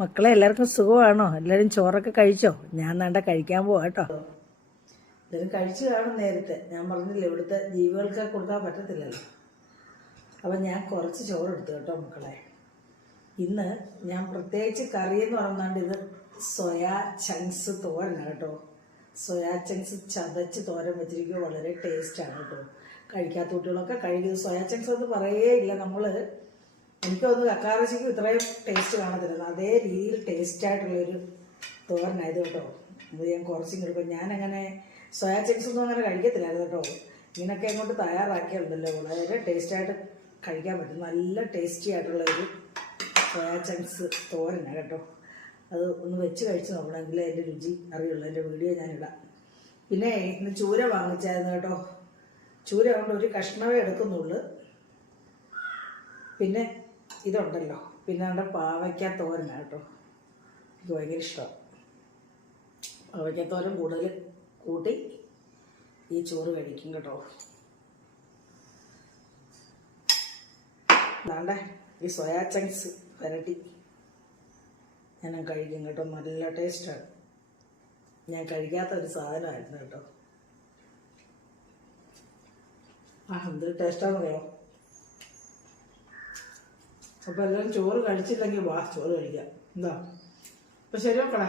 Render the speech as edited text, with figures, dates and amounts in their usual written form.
മക്കളെ എല്ലാവർക്കും സുഖമാണോ? എല്ലാവരും ചോറൊക്കെ കഴിച്ചോ? ഞാൻ വേണ്ട കഴിക്കാൻ പോവാ കേട്ടോ. എല്ലാവരും കഴിച്ചു കാണും. നേരത്തെ ഞാൻ പറഞ്ഞില്ല, ഇവിടുത്തെ ജീവികൾക്ക് കൊടുക്കാൻ പറ്റത്തില്ലല്ലോ. അപ്പം ഞാൻ കുറച്ച് ചോറ് എടുത്തു കേട്ടോ മക്കളെ. ഇന്ന് ഞാൻ പ്രത്യേകിച്ച് കറിയെന്ന് പറഞ്ഞാണ്ട് ഇത് സോയാ ചങ്ക്സ് തോരനാണ് കേട്ടോ. സോയാ ചങ്ക്സ് ചതച്ച് തോരൻ വെച്ചിരിക്കുക. വളരെ ടേസ്റ്റാണ് കേട്ടോ. കഴിക്കാത്ത കുട്ടികളൊക്കെ കഴിക്കുന്നത്. സോയാ ചങ്ക്സ് ഒന്നും പറയേ ഇല്ല. എനിക്ക് തോന്നുന്നു കക്കാറച്ചിക്കും ഇത്രയും ടേസ്റ്റ് കാണത്തില്ല. അതേ രീതിയിൽ ടേസ്റ്റായിട്ടുള്ളൊരു തോരനായത് കേട്ടോ. അത് ഞാൻ കുറച്ചും കൊടുക്കും. ഞാനങ്ങനെ സോയാ ചങ്ക്സ് ഒന്നും അങ്ങനെ കഴിക്കത്തില്ലായിരുന്നു കേട്ടോ. ഇങ്ങനെയൊക്കെ അങ്ങോട്ട് തയ്യാറാക്കിയുണ്ടല്ലോ, വളരെ ടേസ്റ്റായിട്ട് കഴിക്കാൻ പറ്റും. നല്ല ടേസ്റ്റി ആയിട്ടുള്ളൊരു സോയാ ചങ്ക്സ് തോരനാണ് കേട്ടോ. അത് ഒന്ന് വെച്ച് കഴിച്ച് നോക്കണമെങ്കിൽ അതിൻ്റെ രുചി അറിയുള്ളൂ. എൻ്റെ വീഡിയോ ഞാനിടാം. പിന്നെ ഇന്ന് ചൂര വാങ്ങിച്ചായിരുന്നു കേട്ടോ. ചൂര കൊണ്ട് ഒരു കഷ്ണമേ എടുക്കുന്നുള്ളൂ. പിന്നെ ഇതുണ്ടല്ലോ, പിന്നെ നമ്മുടെ പാവയ്ക്ക തോരനാണ് കേട്ടോ. എനിക്ക് ഭയങ്കര ഇഷ്ടമാണ് പാവയ്ക്കത്തോരൻ. കൂടുതൽ കൂട്ടി ഈ ചോറ് കഴിക്കും കേട്ടോ. അതാണ്ട് ഈ സോയാ ചങ്ക്സ് വരട്ടി ഞാൻ കഴിക്കും കേട്ടോ. നല്ല ടേസ്റ്റാണ്. ഞാൻ കഴിക്കാത്ത ഒരു സാധനമായിരുന്നു കേട്ടോ. എന്തൊരു ടേസ്റ്റാണെന്ന് അറിയാമോ? അപ്പോൾ എല്ലാവരും ചോറ് കഴിച്ചില്ലെങ്കിൽ വാ, ചോറ് കഴിക്കാം. എന്താ? അപ്പോൾ ശരി മക്കളെ.